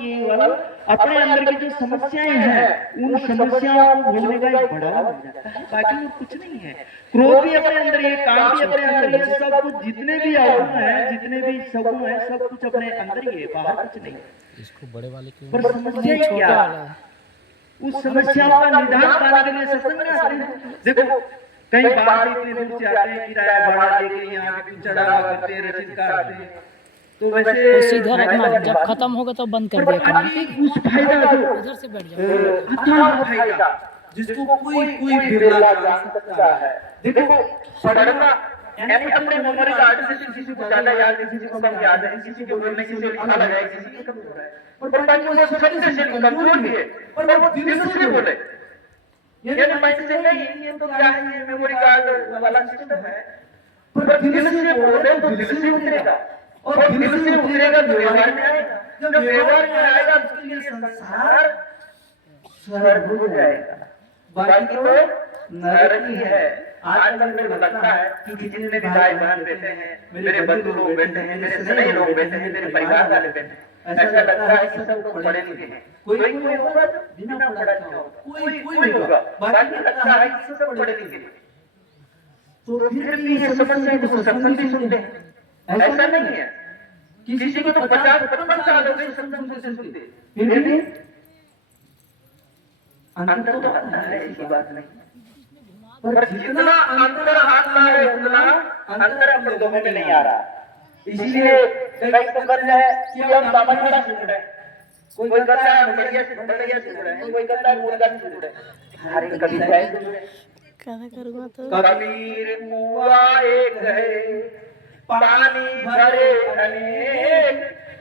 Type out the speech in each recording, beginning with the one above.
केवल अपने अंदर की जो समस्याएं हैं उन समस्याओं को भोगने का एक बढ़ावा मिल जाता है, बाकी और कुछ नहीं है। क्रोध भी अपने अंदर, ये काम भी अपने अंदर, ये सब कुछ जितने भी अवगुण है, जितने भी सगुण है, सब कुछ अपने अंदर ही है, बाहर कुछ नहीं। इसको बड़े वाले क्यों पर समस्या ही क्या, उस समस्याओं का निदान पाने के लिए सत्संग में आते हैं। देखो कई बार इतने दूर से आते हैं, किराया भाड़ा देके यहाँ पे कुछ चढ़ावा करते हैं, रसीद काटते हैं, तो वैसे सीधा रखना, जब खत्म होगा तो बंद कर दिया करना। उस फायदा जो उधर से बैठ जाओ, अथाह फायदा जिसको कोई बिरला जान सकता है। देखो पढ़ना यानी अपने मेमोरी कार्ड से किसी को ज्यादा याद है, किसी को कम याद है, किसी को बोलने की से लिखा लगा है, किसी को कम हो रहा है, और ताकि वो शब्द से कमजोर भी है पर वो दिल से बोले। ये माइंड से नहीं, ये तो क्या है, ये मेमोरी कार्ड वाला सिस्टम है, पर दिल से बोले तो दिल से उतरेगा, और दिल से उतरेगा तो व्यवहार में आएगा, जब व्यवहार में आएगा उसके लिए संसार स्वर्ग हो जाएगा, बाकी तो नरक ही है। आज तक मेरे को लगता है कि जितने भी भाई बहन बैठे हैं, मेरे बंधु लोग बैठे हैं, मेरे स्नेही लोग बैठे हैं, मेरे परिवार वाले बैठे हैं, ऐसा लगता है कि सब लोग पढ़े लिखे हैं। कोई होगा बिना पढ़ा लिखा होगा, कोई होगा, बाकी लगता है कि सब पढ़े लिखे हैं। तो फिर भी ये समस्या को सत्संग भी सुनते हैं, ऐसा नहीं है। किसी को तो 50-55 साल हो गए सत्संग से सुनते, फिर भी अंतर तो आता है, ऐसी बात नहीं। पर जितना अंतर आता है उतना अंतर अपने दोनों में नहीं आ रहा। इसीलिए कई तो कहते हैं कि हम सामान्य सुन रहे हैं, कोई कहता है बढ़िया से बढ़िया सुन रहे हैं, कोई कहता है मुर्गा सुन रहे हैं। हर एक कभी करूँगा तो कबीर मुआ एक है, पानी भरे अनेक,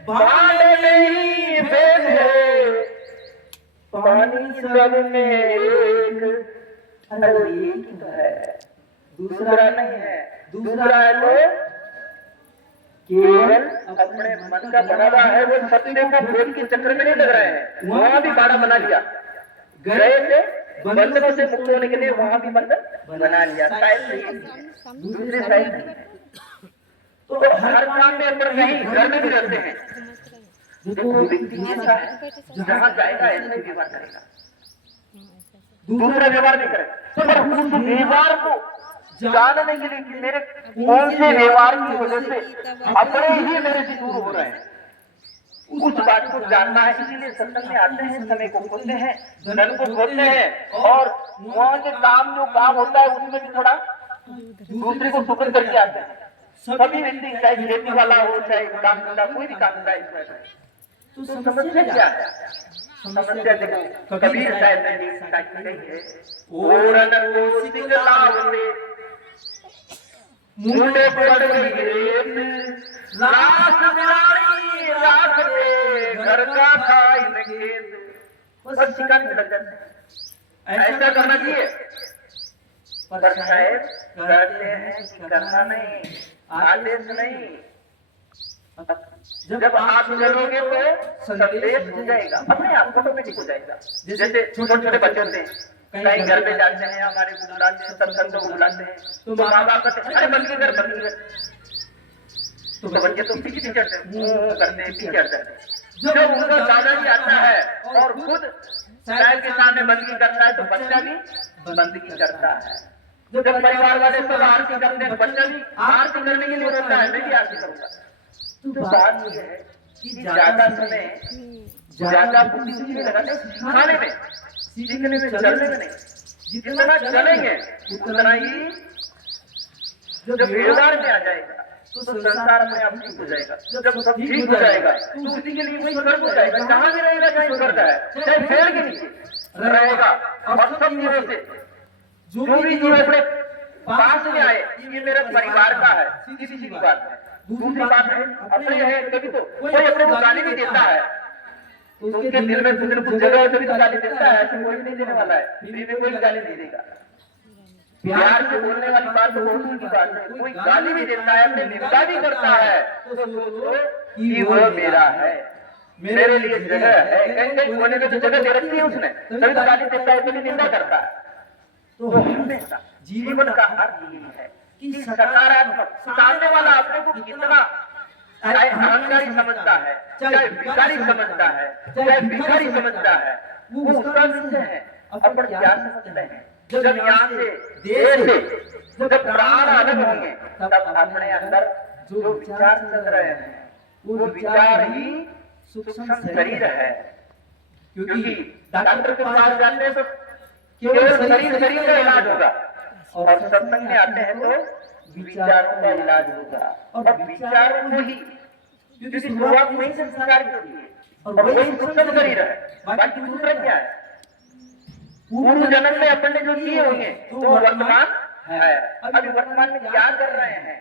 बांध नहीं भेद है, पानी सब में एक। अरे एक ही तो है, दूसरा नहीं है। दूसरा है तो केवल अपने मन का बना हुआ है, वो सत्य को खोज के चक्र में नहीं लग रहे हैं, वहां भी बाड़ा बना लिया, गए थे बंधनों से मुक्त होने के लिए, वहां भी बंधन बना लिया, शायद दूसरे साइड नहीं। तो हर काम में अंदर नहीं, घर में भी रहते हैं। देखो व्यक्ति ऐसा है जहां जाएगा ऐसे व्यवहार करेगा, दूसरा व्यवहार नहीं करेगा। पर उस व्यवहार को जानने के लिए कि मेरे कौन से व्यवहार की वजह से अपने ही मेरे से दूर हो रहे हैं, उस बात को जानना है। इसीलिए सत्संग में आते हैं, समय को खोलते हैं, नल को खोलते हैं, और वहां से काम जो काम होता है उसमें भी थोड़ा दूसरे को सुकर करके आते हैं। सभी व्यक्ति चाहे खेती वाला हो, चाहे काम धंधा, कोई भी काम धंधा इसमें। तो समस्या क्या है? समस्या देखो कबीर साहब ने कही है, ओरन को सिंगलावते मुंडे पड़ गई लाश जानी राखते घर का खाई न खेत, बस शिकायत लग जाते हैं। ऐसा करना चाहिए, पर साहब कहते हैं कि करना नहीं, आदेश नहीं। जब आप चलोगे तो संदेश हो जाएगा, अपने आप ऑटोमेटिक हो जाएगा। जैसे छोटे छोटे बच्चे होते हैं, कहीं घर में जाते हैं, हमारे बुलाते हैं, सत्संग को बुलाते हैं, तो माँ बाप कहते हैं अरे बंद कर, तो बच्चे तो पीछे चढ़ते हैं, करते हैं, पीछे चढ़ते हैं। जब उनका दादाजी आता है और खुद साहब के सामने बंदगी करता है, तो बच्चा भी बंदगी करता है। जब परिवार वाले सब आरती करते हैं, बच्चा भी आरती करने के लिए होता है, मैं भी आरती करूंगा। तो बात यह है कि ज्यादा समय ज्यादा बुद्धि नहीं लगाते सिखाने में, सीखने में, चलने में नहीं। जितना चलेंगे उतना ही जब व्यवहार में आ जाएगा तो संसार में आप ठीक हो जाएगा। जब सब ठीक हो जाएगा तो उसी के लिए वही स्वर्ग हो जाएगा, जहां भी रहेगा जहाँ स्वर्ग है, चाहे पेड़ के नीचे रहेगा। और सब जीवों से जो भी जीव अपने पास में आए, ये मेरा परिवार का है, सीधी सीधी बात है। दूसरी बात है अपने है, कभी तो कोई अपने को गाली भी देता है तो उसके दिल में कुछ न कुछ जगह तभी तो गाली देता है, ऐसे कोई नहीं देने वाला है, दिल में कोई गाली नहीं देगा। प्यार से बोलने वाली बात तो बहुत दूर की बात है, कोई गाली भी देता है, अपने निंदा भी करता है, तो सोचो कि वो मेरा है, मेरे लिए जगह है। कहीं कहीं बोलने में तो जगह दे रखी है उसने, तभी तो गाली देता है, तभी निंदा करता है। तो हमेशा जीवन का अर्थ यही है कि सकारात्मक, सामने वाला अपने को कितना चाहे अहंकारी समझता है, चाहे विकारी समझता है, चाहे भिखारी समझता है, वो उसका विषय है। अपन क्या समझते हैं? जब यहाँ से देह से जब प्राण अलग होंगे तब अपने अंदर जो विचार चल रहे हैं वो विचार ही सूक्ष्म शरीर है। क्योंकि डॉक्टर के पास जाते हैं तो केवल शरीर का इलाज होगा, और सत्संग में आते हैं तो विचारों का इलाज होगा। और विचारों को ही, क्योंकि शुरुआत वहीं से संस्कार होती है और वही सूक्ष्म शरीर है, बाकी दूसरा क्या है? पूर्व जन्म में अपन ने जो किए होंगे तो वर्तमान है। अभी वर्तमान में क्या कर रहे हैं?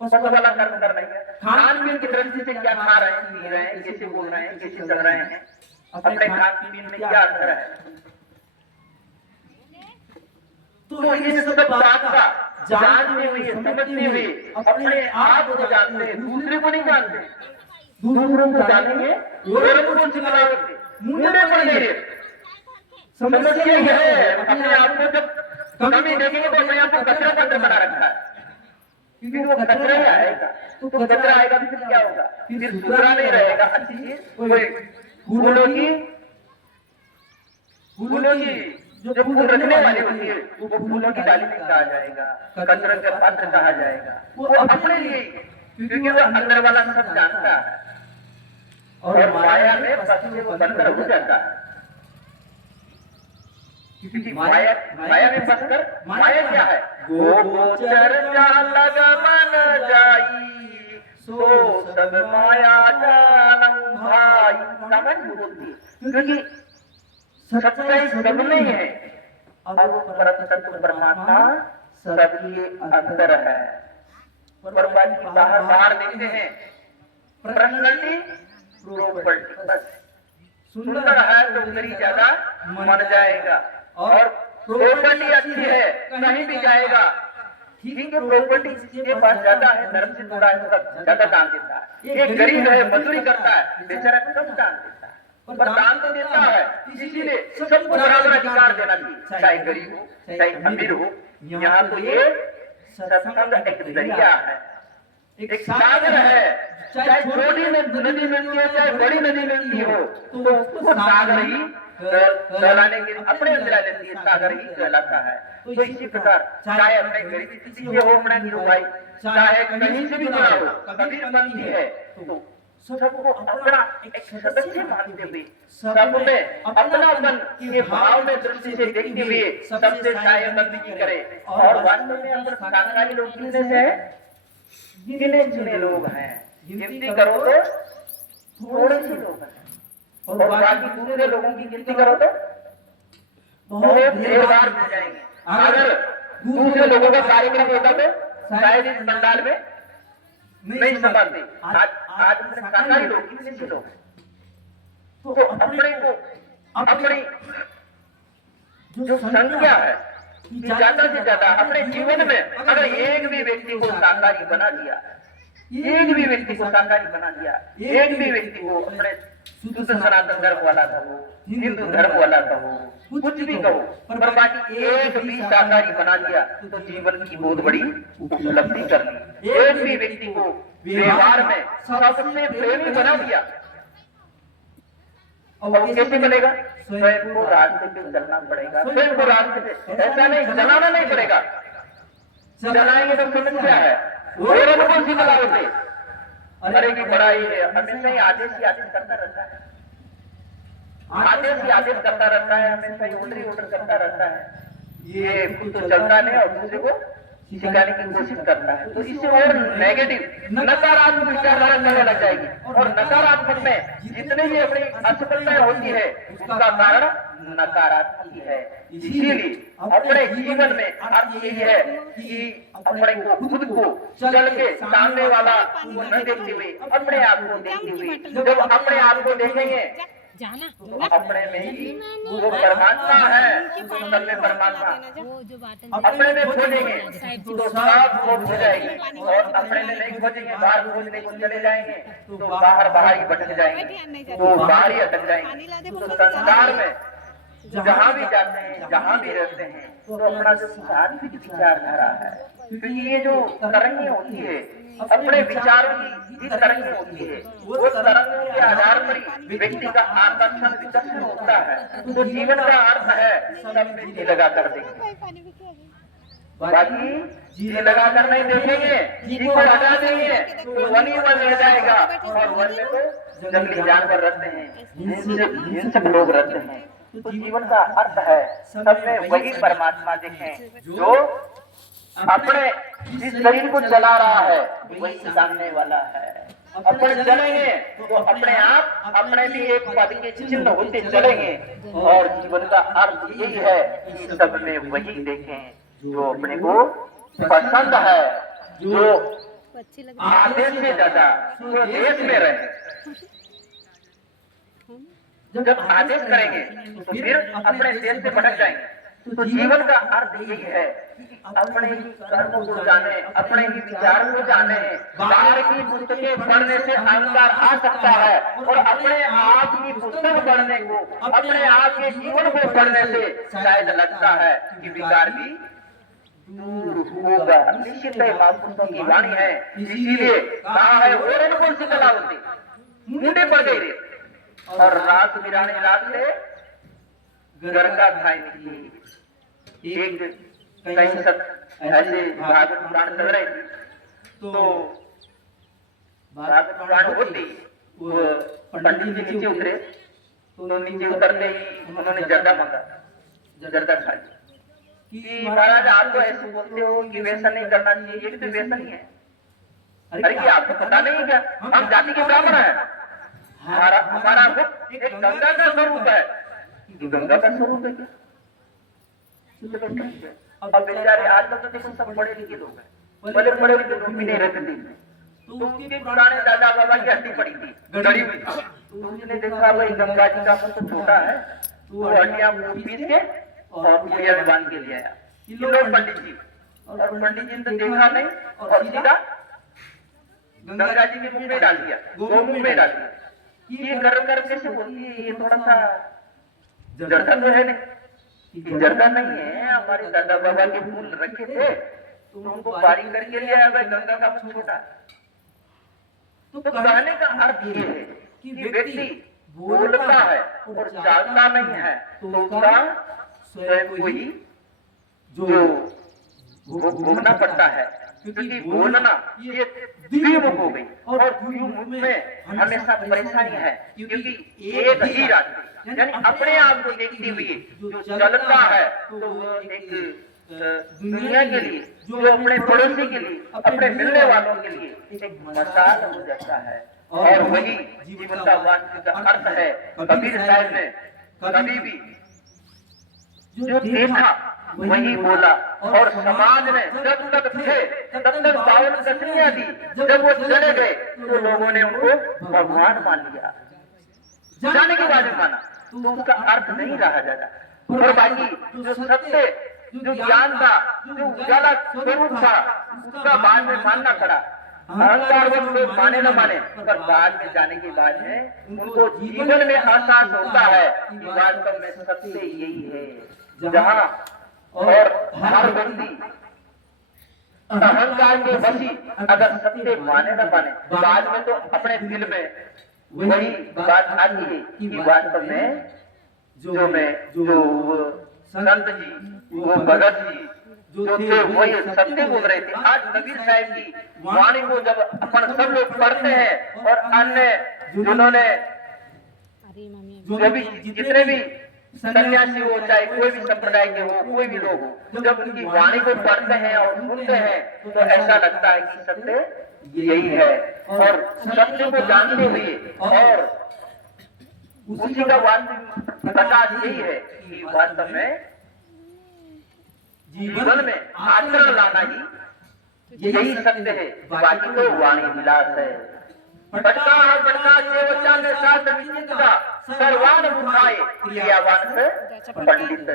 पशु वाला कर्म कर रहे हैं। खान पीन की दृष्टि से क्या खा रहे हैं, पी रहे हैं, कैसे बोल रहे हैं, कैसे चल रहे हैं, अपने खान पीन में क्या अंतर है? तो ये सब बात का जानते हुए, समझते हुए अपने आप को जानते हैं, दूसरे को नहीं जानते। दूसरों को जानेंगे को चिल्लाओगे, मुंडे पड़ गए। समस्या यह है, अपने आप को जब कमी देखेंगे तो अपने आप को कचरा पत्र बना रखा है, क्योंकि वो कचरा ही आएगा। तो कचरा आएगा तो फिर क्या होगा? फिर सुधरा नहीं रहेगा। अच्छी चीज कोई फूलों की जो फूल रखने वाली होती है वो फूलों की डाली में कहा जाएगा, कचरे के पात्र कहा जाएगा। वो अपने लिए, क्योंकि वो अंदर वाला सब जानता है और माया में फंस के वो बंदर हो जाता है। क्योंकि माया में फंसकर, माया क्या है? गोचर लग मन जाई सो सब माया जानऊ भाई। समझ बोलती है, क्योंकि सच्चाई सब में है और परम तत्व परमात्मा सबके अंदर है। परमात्मा बाहर बाहर देखते हैं, पर्सनैलिटी प्रॉपर्टी बस सुंदर है तो मेरी ज्यादा मन जाएगा, और प्रॉपर्टी अच्छी है कहीं भी जाएगा। ठीक है, प्रॉपर्टी के पास ज्यादा है, धर्म से थोड़ा ज्यादा दान देता है। एक गरीब है, मजदूरी करता है, बेचारा कम दान देता है, पर दान तो देता है। इसीलिए सबको बराबर अधिकार देना चाहिए, चाहे गरीब हो चाहे अमीर हो। यहाँ तो ये सत्संग एक जरिया है, एक सागर है। चाहे छोटी नदी मिलती है चाहे बड़ी नदी मिलती हो तो उसको सागर ही कहलाने के अपने अंदर लेती है, सागर ही कहलाता है। तो इसी प्रकार चाहे अपने गरीबी किसी के हो, अपना हीरो भाई, चाहे कहीं से भी जुड़ा हो, कबीर पंथी है तो सबको अपना एक सदस्य मानते हुए, सब में अपनापन के भाव में दृष्टि से देखते हुए सबसे सायबंदी करे। और वास्तव में अंदर शाकाहारी लोग कितने से है? गिने चुने लोग हैं। गिनती करो तो थोड़े से लोग हैं, और बाकी दूसरे लोगों की गिनती करो तो बहुत ढेर बार मिल जाएंगे। अगर दूसरे लोगों का कार्यक्रम होता तो शायद इस पंडाल में नहीं समझते। आज शाकाहारी लोग कितने से लोग, तो अपने को अपनी जो संख्या है ज्यादा से ज्यादा अपने जीवन में अगर एक भी व्यक्ति को शाकाहारी बना दिया, एक भी व्यक्ति को शाकाहारी बना दिया, एक भी व्यक्ति को अपने शुद्ध सनातन धर्म वाला कहो, हिंदू धर्म वाला कहो, कुछ भी कहो, पर बाकी एक भी शाकाहारी बना दिया तो जीवन की बहुत बड़ी उपलब्धि कर ली। एक भी व्यक्ति को व्यवहार में सबसे प्रेमी बना दिया, और कैसे बनेगा? स्वयं को रास्ते पे चलना पड़ेगा, स्वयं को रास्ते पे, ऐसा नहीं चलाना नहीं पड़ेगा। चलाएंगे तो समस्या है, और कौन सी चलाओगे? अरे की बड़ाई है, हमेशा ही आदेश करता रहता है, आदेश करता रहता है, हमेशा ही ऑर्डर करता रहता है। ये खुद तो चलता नहीं और दूसरे को सिखाने की कोशिश करता है, तो इससे और नेगेटिव नकारात्मक विचारधारा करने लग जाएगी। और नकारात्मक में जितने भी अपनी असफलताएं होती है उसका कारण नकारात्मक ही है। इसीलिए अपने जीवन में अर्थ यही है कि अपने को खुद को चल के सामने वाला को न देखते हुए अपने आप को देखते हुए, जब अपने आप को देखेंगे तो अपने में ही वो परमात्मा है, सब में परमात्मा। अपने में खोजेंगे तो सब खोज हो जाएगी, और अपने में नहीं खोजेंगे, बाहर खोजने को चले जाएंगे तो बाहर ही भटक जाएंगे, तो बाहर ही अटक जाएंगे। तो संसार में जहाँ भी जाते हैं, जहाँ भी रहते हैं, तो अपना जो सात्विक विचारधारा है, क्योंकि ये जो तरंगें होती है अपने विचारों की तरंग होती है। वो तरंगों के आधार पर ही व्यक्ति का आकर्षण विकसित होता है। तो जीवन का अर्थ है सब में जी लगा कर देंगे, बाकी जी लगा कर नहीं देखेंगे, जी को हटा देंगे तो वन ही वन रह जाएगा। और वन में तो जंगली जानवर रहते हैं, हिंसक लोग रहते हैं। तो जीवन का अर्थ है सब में वही परमात्मा देखें जो अपने इस शरीर को चला रहा है, वही सामने वाला है। अपने चलेंगे तो अपने आप अपने भी एक पद के चिन्ह होते चलेंगे। और जीवन का अर्थ यही है कि सब में वही देखें जो अपने को पसंद है, जो आदेश से ज्यादा जो देश में रहे। जब आदेश करेंगे तो फिर अपने देश से भटक जाएंगे। तो जीवन का अर्थ यही है कि अपने ही कर्मों को जाने, अपने ही विचारों को जाने। बाहर की पुस्तकें पढ़ने से अहंकार आ सकता है, और अपने आप की पुस्तक पढ़ने को, अपने आप के जीवन को पढ़ने से शायद लगता है कि विकार भी दूर होगा। निश्चित है, महापुरुषों की वाणी है। इसीलिए कहा है ओरन कौन सी कला होती मुंडे पड़ गई रे, और रात बिराने रात से घर का खाई निकली। एक कहीं सब ऐसे भागवत पुराण चल रहे थे, तो भागवत पुराण होती वो पंडित जी नीचे उतरे, तो नीचे उतरते ही उन्होंने जर्दा मांगा, जर्दा खा लिया। कि महाराज आप तो ऐसे बोलते हो कि व्यसन नहीं करना चाहिए, ये भी तो व्यसन ही है। अरे कि आपको पता नहीं क्या, हम जाति के ब्राह्मण हैं, हमारा मुख एक गंगा का स्वरूप है। गंगा का स्वरूप है क्या? अब बेचारे आजकल तो देखो सब बड़े लिखे लोग हैं, बड़े बड़े लिखे लोग भी नहीं रहते थे। तो उनके पुराने दादा बाबा की हड्डी पड़ी थी, गड़ी हुई थी। तो उसने देखा भाई गंगा जी का तो छोटा है, तो हड्डियां पीस के और पुड़िया में बांध के ले आया। ये लोग पंडित जी, और पंडित जी ने तो देखा नहीं और सीधा गंगा जी के मुंह में डाल दिया, गौमुख में डाल दिया। ये गर्म गर्म कैसे बोलती है, ये थोड़ा सा जर्दा तो है नहीं, जर्दा नहीं है, हमारे दादा बाबा के फूल रखे थे तो उनको बारीक करके ले आया भाई, गंगा का मुंह छोटा। तो कहने का अर्थ ये है कि व्यक्ति बोलता है और चालता नहीं है तो उसका स्वयं को ही जो भोगना पड़ता है। क्योंकि बोलना ये द्विमुख हो गई, और द्विमुख में हमेशा परेशानी है। क्योंकि एक ही रास्ते यानी अपने आप को देखते हुए जो चलता है तो वो एक दुनिया के लिए, जो अपने पड़ोसी के लिए, अपने मिलने वालों के लिए एक मसाल हो जाता है। और वही जीवन का वास्तविक अर्थ है। कबीर साहब ने कभी भी जो देखा वही बोला, और समाज ने जब तक थे तब तक 52 कसरियां दी। जब वो चले गए तो लोगों ने उनको भगवान मान लिया, जाने के बाद माना, तो उसका अर्थ नहीं रहा जाता। और बाकी जो सत्य, जो ज्ञान था, जो उजाला स्वरूप था, उसका बाद में मानना पड़ा। अहंकार लोग माने न माने, पर बाद में जाने के बाद में उनको जीवन में एहसास होता है कि वास्तव में सत्य यही है। जहाँ और हर व्यक्ति अहंकार के वशी अगर सत्य माने न माने, बाद में तो अपने दिल में वही बात आती है कि वास्तव में जो संत जी, वो भगत जी जो थे वही सत्य बोल रहे थे। आज कबीर साहब की वाणी को जब अपन सब लोग पढ़ते हैं, और अन्य जिन्होंने जितने भी सन्यासी हो, चाहे कोई भी संप्रदाय के हो, कोई भी लोग हो, जब उनकी वाणी को पढ़ते हैं और सुनते हैं तो ऐसा लगता है कि सत्य यही है। और सत्य को जानते हुए और उसी का वास्तविक प्रकाश यही है कि वास्तव में जीवन में आचरण लाना ही यही सत्य है। बाकी तो वाणी विलास है। भटका है भटका सेवचा ने साथ विचित का सर्वान बुझाए क्रियावान से पंडित।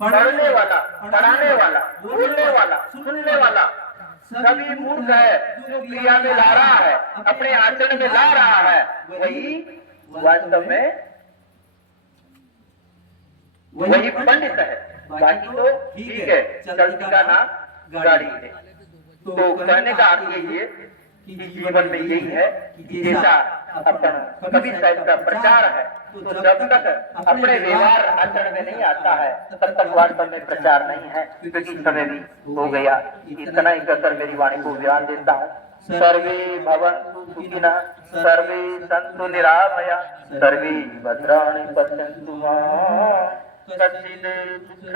पढ़ने वाला, पढ़ाने वाला, बोलने वाला, सुनने वाला सभी मूर्ख है। जो क्रिया में ला रहा है, अपने आचरण में ला रहा है, वही वास्तव में वही पंडित है। बाकी तो ठीक है, चलती का नाम गाड़ी है। तो कहने का अर्थ ये कि जीवन में यही है कि जैसा अपन कवि साहिब का प्रचार है, तो जब तक अपने व्यवहार आचरण में नहीं आता है तब तक वास्तव में प्रचार नहीं है, क्योंकि समय भी हो गया। इतना ही कहकर मेरी वाणी को विराम देता हूँ। सर्वे भवन्तु सुखिनः, सर्वे सन्तु निरामयाः, सर्वे भद्राणि पश्यन्तु मा कश्चित् दुःख